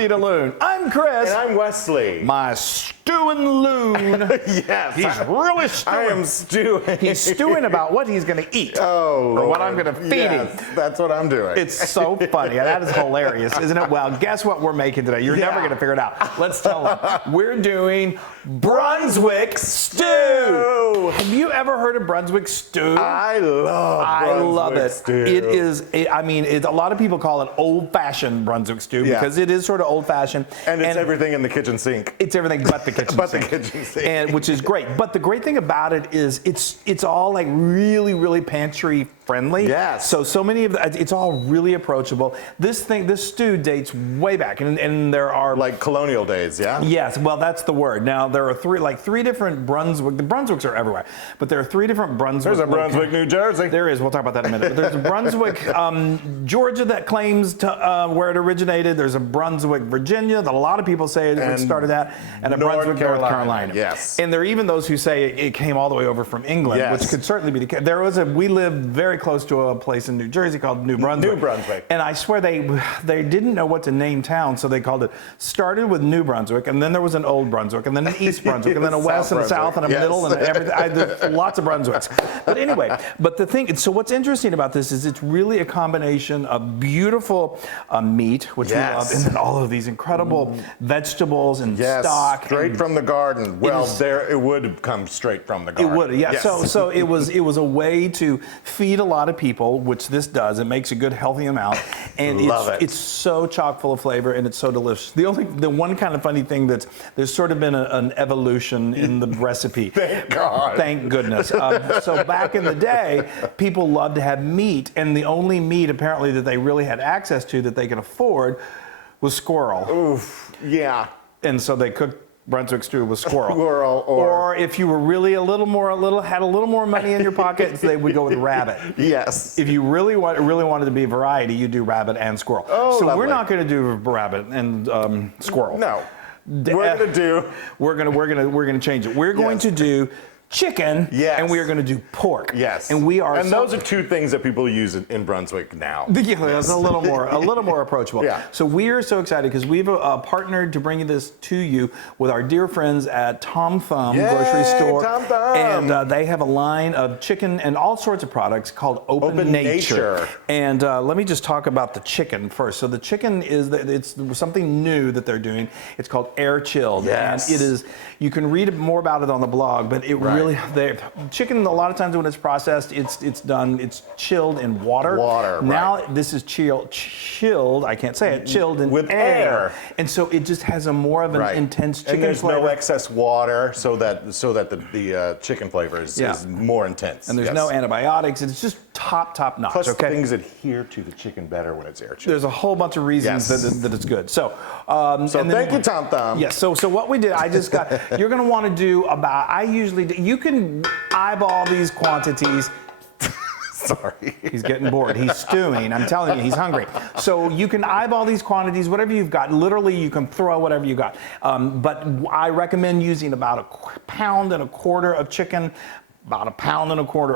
Feed a Loon. I'm Chris. And I'm Wesley. My stewing loon. Yes. He's really stewing. I am stewing. He's stewing about what he's going to eat. Oh, or what I'm going to feed him. That's what I'm doing. It's so funny. That is hilarious, isn't it? Well, guess what we're making today? You're never going to figure it out. Let's tell them. We're doing Brunswick Stew. Have you ever heard of Brunswick Stew? I love it. Stew. It is, a lot of people call it old-fashioned Brunswick Stew because it is sort of old-fashioned. And it's everything in the kitchen sink. It's everything but the kitchen but sink. the kitchen sink. And, which is great. But the great thing about it is it's all like really, really pantry friendly. Yes. So many of it's all really approachable. This stew dates way back, and there are like colonial days, yeah. Yes, well that's the word. Now there are three different Brunswick. The Brunswicks are everywhere, but there are three different Brunswick. There's a Brunswick, New Jersey. There is. We'll talk about that in a minute. But there's a Brunswick, Georgia that claims to where it originated. There's a Brunswick, Virginia that a lot of people say it started at, and a Brunswick, North Carolina. Yes. And there are even those who say it came all the way over from England, which could certainly be the case. We lived very close to a place in New Jersey called New Brunswick. New Brunswick. And I swear they didn't know what to name town, so they called it, started with New Brunswick, and then there was an Old Brunswick, and then an East Brunswick, and then a West and a South and a middle, and everything. There's lots of Brunswicks. But anyway, so what's interesting about this is it's really a combination of beautiful meat, which we love, and then all of these incredible vegetables and stock. Straight from the garden. Well, it would come straight from the garden. It would, yeah. Yes. So it was a way to feed a lot of people, which this does. It makes a good, healthy amount, and it's so chock full of flavor, and it's so delicious. The one kind of funny thing there's sort of been an evolution in the recipe. Thank God. Thank goodness. So back in the day, people loved to have meat, and the only meat apparently that they really had access to that they could afford was squirrel. Oof. Yeah. And so they cooked Brunswick stew with squirrel. Or if you were really had a little more money in your pocket, they would go with rabbit. Yes. If you really wanted to be a variety, you do rabbit and squirrel. Oh, so lovely. we're not going to do rabbit and squirrel. No. We're gonna change it. We're going to do chicken, and we are going to do pork. Yes. And those are two things that people use in Brunswick now. Yeah, that's a little more approachable. Yeah. So we are so excited because we've partnered to bring this to you with our dear friends at Tom Thumb Grocery Store. Tom Thumb. And they have a line of chicken and all sorts of products called Open Nature. And let me just talk about the chicken first. So the chicken it's something new that they're doing. It's called air chilled. Yes. And it is. You can read more about it on the blog, but it really chicken, a lot of times when it's processed, it's chilled in water. Now this is chilled. I can't say it. Chilled in with air, and so it just has a more of an intense chicken and there's flavor. no excess water, so that the chicken flavor is more intense. And there's no antibiotics. It's just top notch. Plus things adhere to the chicken better when it's air chilled. There's a whole bunch of reasons that it's good. So thank you, Tom Thumb. Yes. So what we did, you're going to want to do you can eyeball these quantities. Sorry. He's getting bored. He's stewing. I'm telling you, he's hungry. So you can eyeball these quantities, whatever you've got. Literally, you can throw whatever you got. But I recommend using about 1.25 pounds of chicken, about 1.25 pounds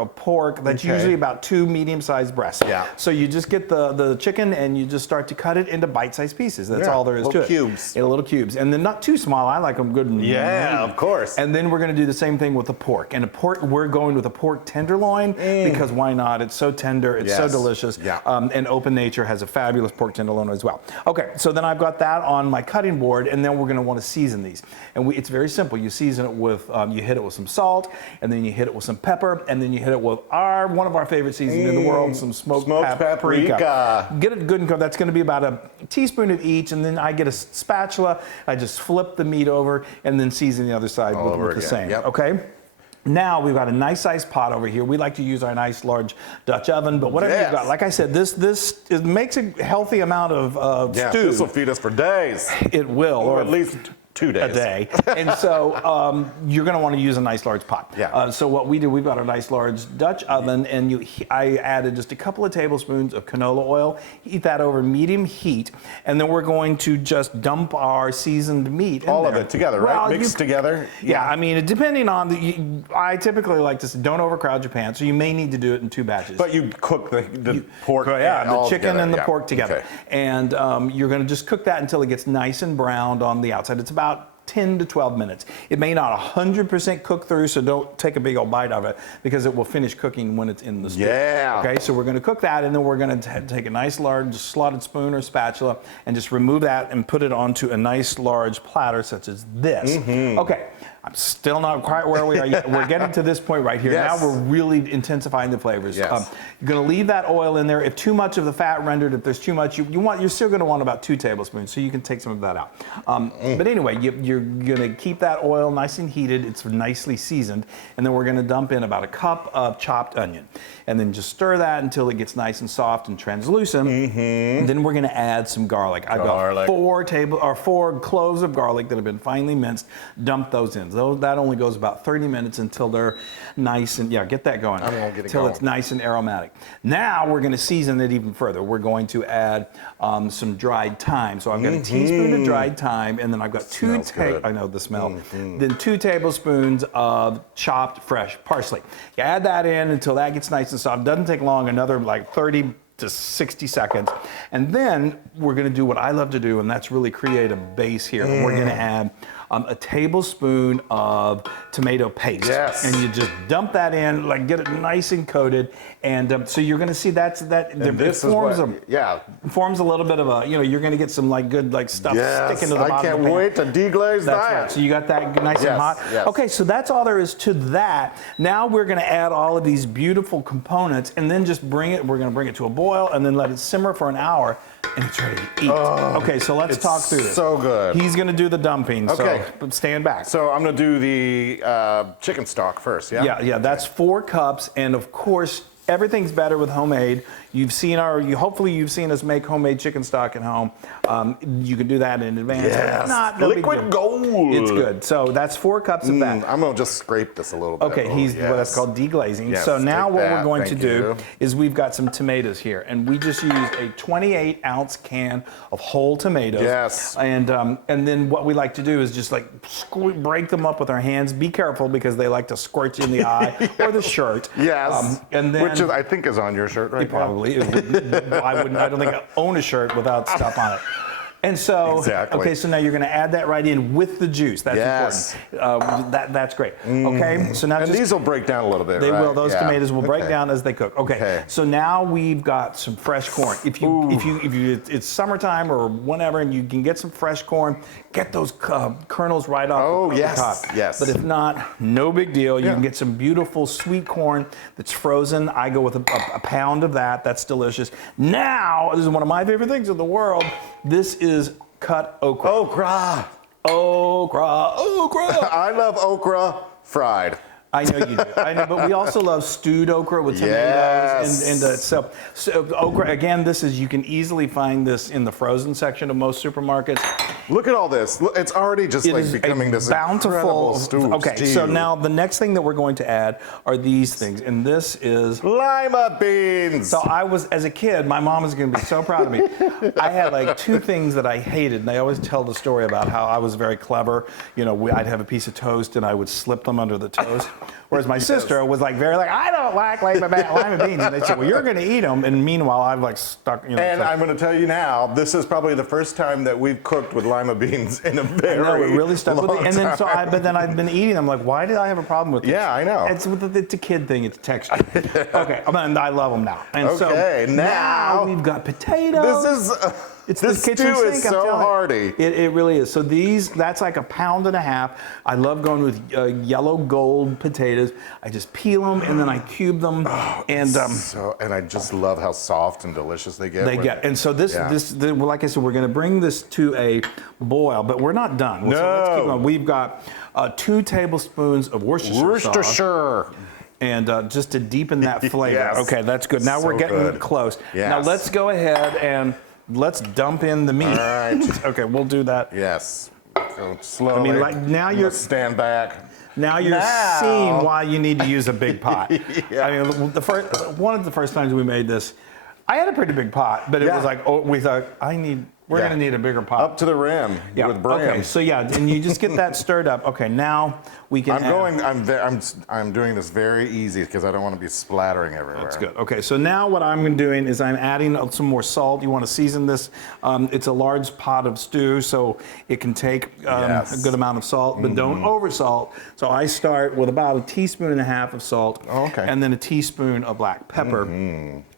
of pork. That's usually about 2 medium-sized breasts. Yeah. So you just get the chicken and you just start to cut it into bite-sized pieces. That's all there is to it. Cubes. Little cubes. And then not too small. I like them good and of course. And then we're going to do the same thing with the pork. And we're going with a pork tenderloin because why not? It's so tender. It's so delicious. Yeah. And Open Nature has a fabulous pork tenderloin as well. Okay, so then I've got that on my cutting board, and then we're going to want to season these. And it's very simple. You season it with, you hit it with some salt, and then you hit it with some pepper, and then you hit it with one of our favorite seasonings in the world, some smoked paprika. Get it good and cooked. That's going to be about a teaspoon of each, and then I get a spatula. I just flip the meat over, and then season the other side with the same. Yep. Okay. Now we've got a nice sized pot over here. We like to use our nice large Dutch oven, but whatever you've got. Like I said, it makes a healthy amount of stew. This will feed us for days. It will, or at least 2 days. A day. And so you're going to want to use a nice large pot. Yeah. So what we do, we've got a nice large Dutch oven, and I added just a couple of tablespoons of canola oil. Heat that over medium heat, and then we're going to just dump our seasoned meat in All there. of it together, right? Mixed together? Yeah, I mean, depending on I typically like to say, don't overcrowd your pan, so you may need to do it in 2 batches. But you cook the pork the chicken together. and the pork together. Okay. And you're going to just cook that until it gets nice and browned on the outside. It's about 10 to 12 minutes. It may not 100% cook through, so don't take a big old bite of it because it will finish cooking when it's in the stew. Yeah. Okay, so we're going to cook that, and then we're going to take a nice large slotted spoon or spatula and just remove that and put it onto a nice large platter such as this. Okay. I'm still not quite where we are yet. We're getting to this point right here. Yes. Now we're really intensifying the flavors. Yes. You're going to leave that oil in there. If too much of the fat rendered, if there's too much, you're still going to want about 2 tablespoons, so you can take some of that out. But anyway, you're going to keep that oil nice and heated. It's nicely seasoned, and then we're going to dump in about a cup of chopped onion, and then just stir that until it gets nice and soft and translucent. Then we're going to add some garlic. I've got 4 cloves of garlic that have been finely minced. Dump those in. That only goes about 30 minutes until they're nice and, get that going. I'm gonna get it until going. it's nice and aromatic. Now we're going to season it even further. We're going to add some dried thyme. So I've got a teaspoon of dried thyme, and then I've got I know the smell. Then 2 tablespoons of chopped fresh parsley. You add that in until that gets nice and soft. Doesn't take long, another like 30 to 60 seconds. And then we're going to do what I love to do, and that's really create a base here. We're going to add a tablespoon of tomato paste. Yes. And you just dump that in, like get it nice and coated. And so you're going to see it forms a little bit of a, you're going to get some like good like stuff sticking to the bottom I of the can't pan. wait to deglaze that. Right. So you got that nice and hot. Yes. Okay, so that's all there is to that. Now we're going to add all of these beautiful components, and then just we're going to bring it to a boil, and then let it simmer for an hour, and it's ready to eat. Okay, so let's talk through this. So good. He's going to do the dumping. Okay. So stand back. So I'm going to do the chicken stock first, yeah? Yeah, that's 4 cups, and of course, everything's better with homemade. Hopefully you've seen us make homemade chicken stock at home. You can do that in advance. Yes. No Liquid gold. It's good. So that's 4 cups of that. I'm going to just scrape this a little bit. Okay, what that's called deglazing. Yes, so now take what that. we're going to Thank do you. is we've got some tomatoes here, and we just used a 28-ounce can of whole tomatoes. Yes. And then what we like to do is just like break them up with our hands. Be careful because they like to scorch in the eye or the shirt. Yes. And then which I think is on your shirt right now. probably. I don't think I own a shirt without stuff on it. And so, Exactly. okay, so now you're going to add that right in with the juice. That's important. That's great. Okay, so now And these will break down a little bit, they right? will. Those tomatoes will break down as they cook. Okay. So now we've got some fresh corn. If it's summertime or whenever, and you can get some fresh corn, get those kernels right off the top. Yes. But if not, no big deal. You can get some beautiful sweet corn that's frozen. I go with a pound of that. That's delicious. Now, this is one of my favorite things in the world. This is cut okra. Okra. I love okra fried. I know you do. I know, but we also love stewed okra with tomatoes. Yes. So okra, again, you can easily find this in the frozen section of most supermarkets. Look at all this. Look, it's already just becoming this incredible stew. Okay, so now the next thing that we're going to add are these things, and this is lima beans. So as a kid, my mom is going to be so proud of me. I had like 2 things that I hated, and I always tell the story about how I was very clever. I'd have a piece of toast, and I would slip them under the toast. Whereas my sister was like I don't like lima beans, and they said, well, you're going to eat them, and meanwhile I've like stuck. And I'm going to tell you now, this is probably the first time that we've cooked with lima beans in a very it really stuck with long me. And then time. but then I've been eating them. Like, why did I have a problem with this? Yeah, I know. It's a kid thing. It's texture. Okay, I love them now. And okay, so now we've got potatoes. This the kitchen stew sink, is I'm so telling you. hearty. It really is. So that's like 1.5 pounds. I love going with yellow gold potatoes. I just peel them and then I cube them. And I just love how soft and delicious they get. And so like I said, we're going to bring this to a boil, but we're not done. No. So let's keep going. We've got 2 tablespoons of Worcestershire sauce. And just to deepen that flavor. Yes. Okay, that's good. Now we're getting close. Yes. Now let's go ahead and let's dump in the meat. All right. Okay, we'll do that. Yes. Slowly. I mean, like now you're stand back. Now you're seeing why you need to use a big pot. Yeah. I mean, one of the first times we made this, I had a pretty big pot, but it was like, oh, we thought we're going to need a bigger pot. Up to the rim with brim. Okay, so and you just get that stirred up. Okay, now we can I'm doing this very easy because I don't want to be splattering everywhere. That's good. Okay, so now what I'm doing is I'm adding some more salt. You want to season this. It's a large pot of stew, so it can take a good amount of salt, but don't over salt. So I start with about 1.5 teaspoons of salt, and then 1 teaspoon of black pepper.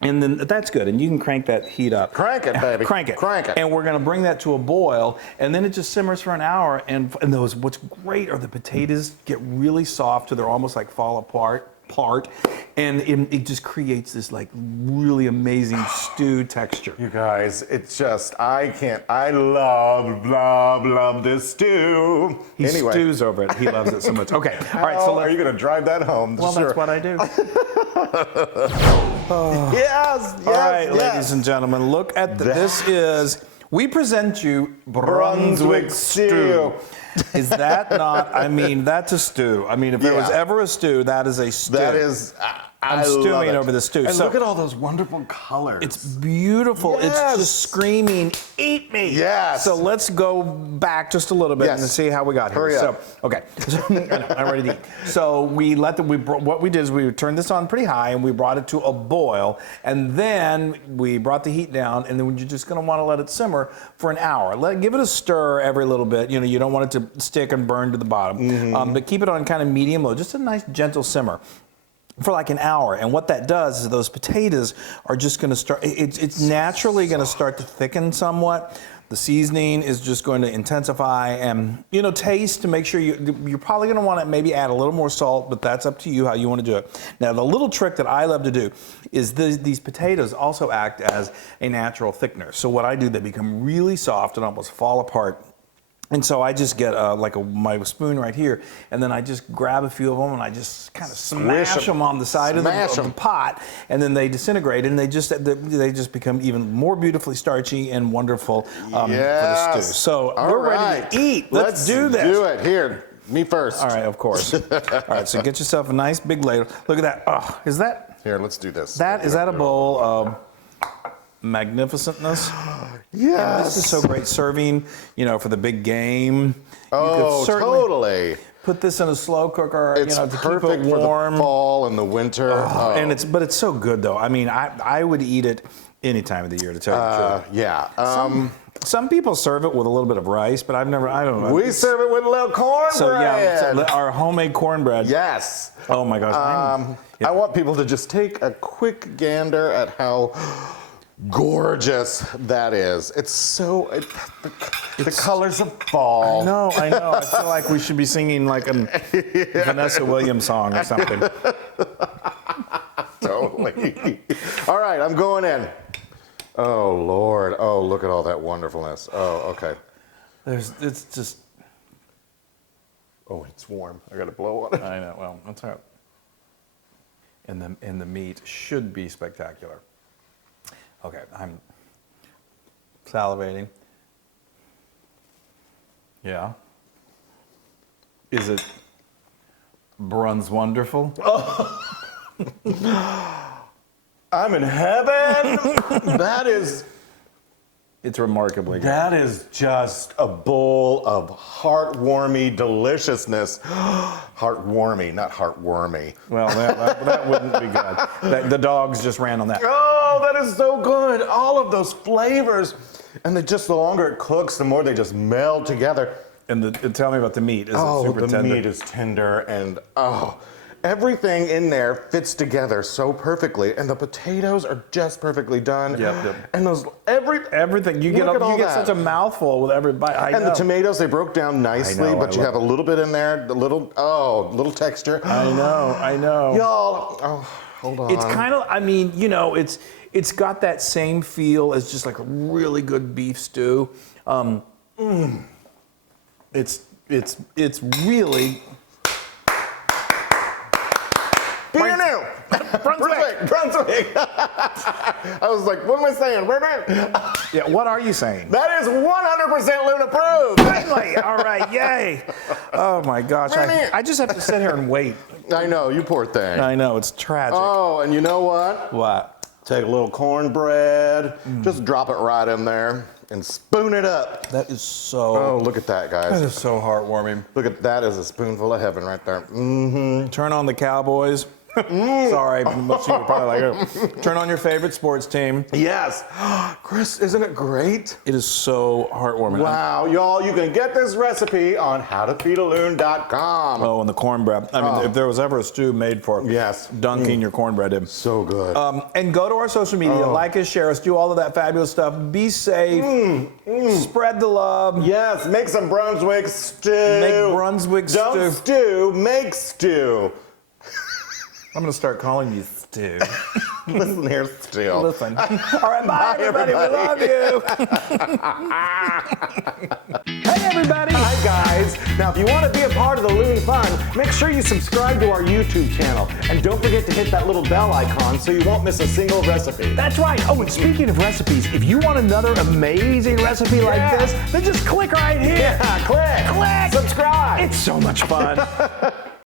And then that's good, and you can crank that heat up. Crank it, baby. Crank it. Crank it. And we're going to bring that to a boil, and then it just simmers for an hour. And what's great are the potatoes get really soft, so they're almost like fall apart, and it just creates this like really amazing stew texture. You guys, it's just I love this stew. He stews over it. He loves it so much. Okay, all right. So are you going to drive that home? Well, that's what I do. Yes. All right, ladies and gentlemen, look at this. We present you Brunswick Stew. Is that not? I mean, that's a stew. I mean, if there was ever a stew, that is a stew. That is. I'm stewing over the stew. And look at all those wonderful colors. It's beautiful. Yes. It's just screaming, eat me. Yes. So let's go back just a little bit and see how we got here. Hurry up. Okay. I'm ready to eat. So what we did is we turned this on pretty high and we brought it to a boil, and then we brought the heat down, and then you're just going to want to let it simmer for an hour. Give it a stir every little bit. You don't want it to stick and burn to the bottom, but keep it on kind of medium low, just a nice gentle simmer for like an hour. And what that does is those potatoes are just going to start, it's naturally going to start to thicken somewhat. The seasoning is just going to intensify, and taste to make sure you're probably going to want to maybe add a little more salt, but that's up to you how you want to do it. Now, the little trick that I love to do is these potatoes also act as a natural thickener. So what I do, they become really soft and almost fall apart. And so I just get my spoon right here, and then I just grab a few of them and I just kind of smash them on the side of the pot, and then they disintegrate, and they just become even more beautifully starchy and wonderful for the stew. So we're ready to eat. Let's do this. Do it. Here, me first. All right, of course. All right, so get yourself a nice big ladle. Look at that. Oh, is that? Here, let's do this. Is that a bowl of magnificentness? Yes. And this is so great serving, for the big game. Oh, totally. Put this in a slow cooker, it's to perfect keep it warm. For the fall and the winter. But it's so good though. I mean, I would eat it any time of the year, to tell you the truth. Yeah. Some people serve it with a little bit of rice, but I don't know. We serve it with a little cornbread. So our homemade cornbread. Yes. Oh my gosh. I want people to just take a quick gander at how gorgeous that is. It's so the colors of fall. I know. I feel like we should be singing like a Vanessa Williams song or something. Totally. All right, I'm going in. Oh Lord. Oh, look at all that wonderfulness. Oh, okay. It's just. Oh, it's warm. I got to blow on it. I know. Well, that's all right. And the meat should be spectacular. Okay, I'm salivating. Yeah. Is it Bruns wonderful? Oh. I'm in heaven. It's remarkably good. That is just a bowl of heartwarmy deliciousness. Heartwarmy, not heartwormy. Well, that wouldn't be good. The dogs just ran on that. Oh, that is so good. All of those flavors. And the longer it cooks, the more they just meld together. And tell me about the meat. Is it super tender? The meat is tender, and everything in there fits together so perfectly, and the potatoes are just perfectly done. Yep. And everything you get such a mouthful with every bite. The tomatoes, they broke down nicely, but you have a little bit in there, little texture. I know. Y'all, hold on. It's kind of, it's got that same feel as just like a really good beef stew. It's really. Beer new. Brunswick. I was like, what am I saying? Yeah, what are you saying? That is 100% Loon approved. Finally! All right, yay! Oh my gosh, I just have to sit here and wait. I know, you poor thing. I know, it's tragic. Oh, and you know what? What? Take a little cornbread, just drop it right in there and spoon it up. That is so... Oh, look at that, guys. That is so heartwarming. Look at that is a spoonful of heaven right there. Mm-hmm. Turn on the Cowboys. Sorry, most of you are probably like, oh. Turn on your favorite sports team. Yes. Chris, isn't it great? It is so heartwarming. Wow, y'all, you can get this recipe on howtofeedaloon.com. Oh, and the cornbread. I mean, if there was ever a stew made for dunking your cornbread in. So good. And go to our social media, like us, share us, do all of that fabulous stuff. Be safe. Spread the love. Yes, make some Brunswick stew. Make Brunswick stew. Don't stew, make stew. I'm going to start calling you Stu. Listen here, Stu. Listen. All right, bye, everybody. We love you. Hey, everybody. Hi, guys. Now, if you want to be a part of the Loon fun, make sure you subscribe to our YouTube channel. And don't forget to hit that little bell icon so you won't miss a single recipe. That's right. Oh, and speaking of recipes, if you want another amazing recipe like this, then just click right here. Yeah, click. Click. Subscribe. It's so much fun.